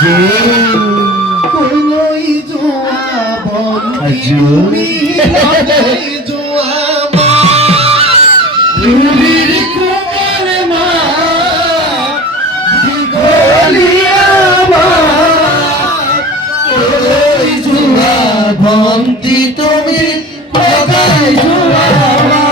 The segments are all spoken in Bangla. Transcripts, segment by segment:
যে কই জোয়া বন্দি তুমি লাগাই জোয়া মা তুলির কুমার মা দিগলিয়া মা কই জোয়া বন্দি তুমি লাগাই জোয়া মা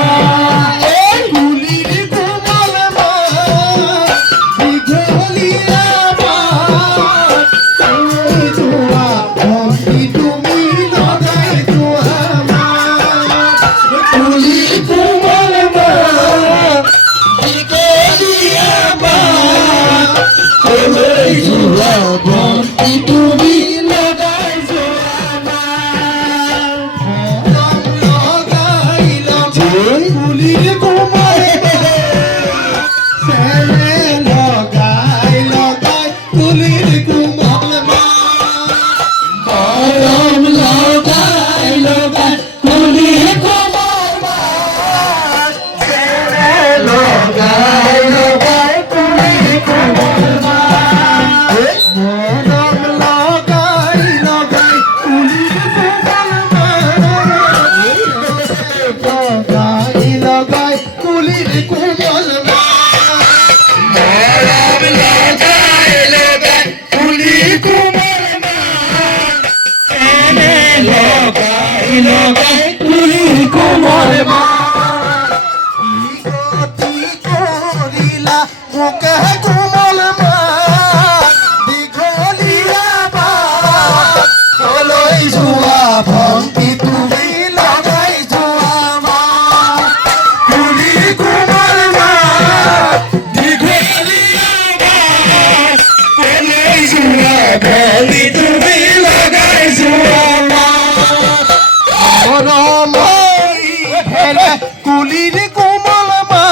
কুলির কোমল মা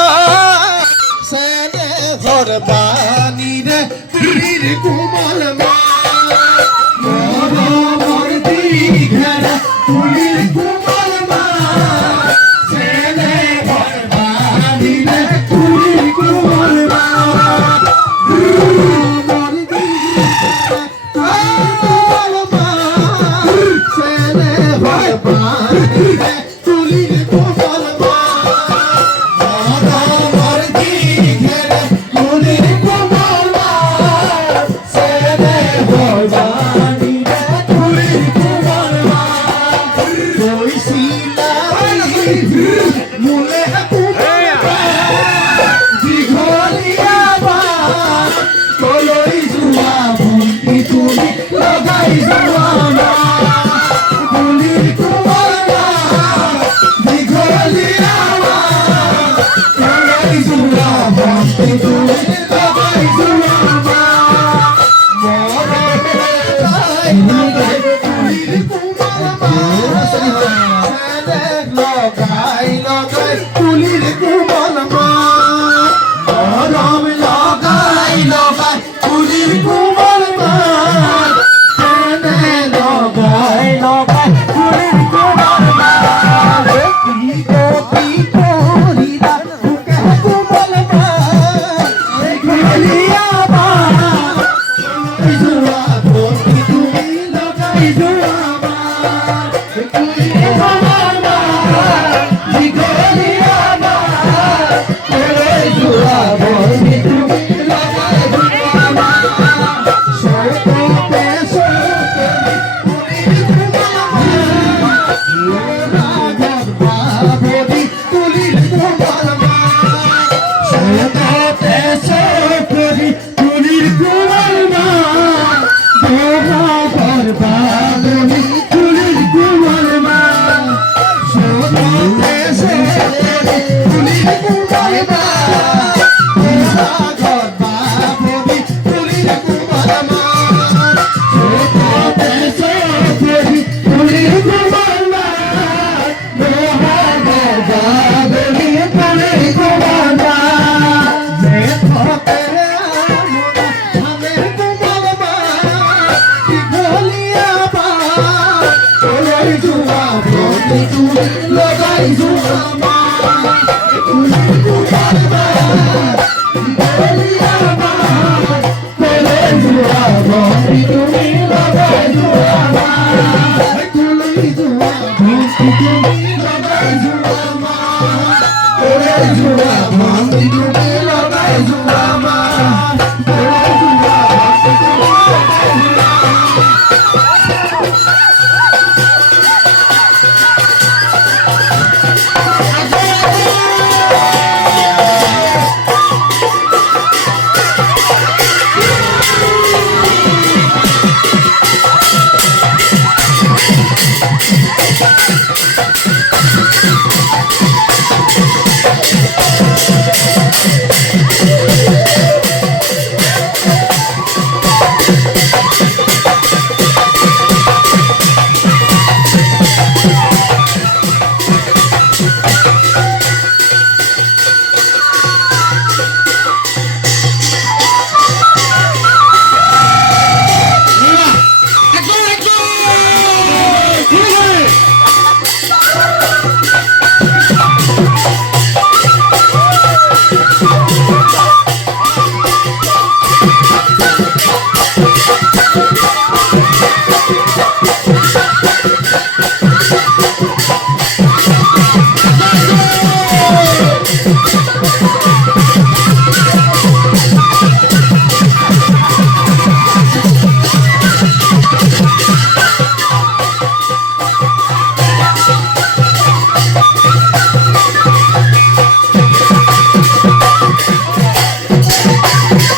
সেনে ঘর বানি রে কুলির কোমল মা মোর দিঘর কুলির কোমল মা সেনে ঘর বানি রে কুলির কোমল মা মোর দিঘর কোমল মা সেনে ঘর বানি রে কুলির কোমল মা কুলির কোমল মা গরম লগাই লগাই কুলির কোমল মা লগাই লগাই কুলির কোমল মা করিলা বুকে কোমল মা গলিয়া মা জুয়া ভর্তি তুমি লগাই জুয়া মা কুলির কোমল মা Bye. লাগাইছো আমার দিকে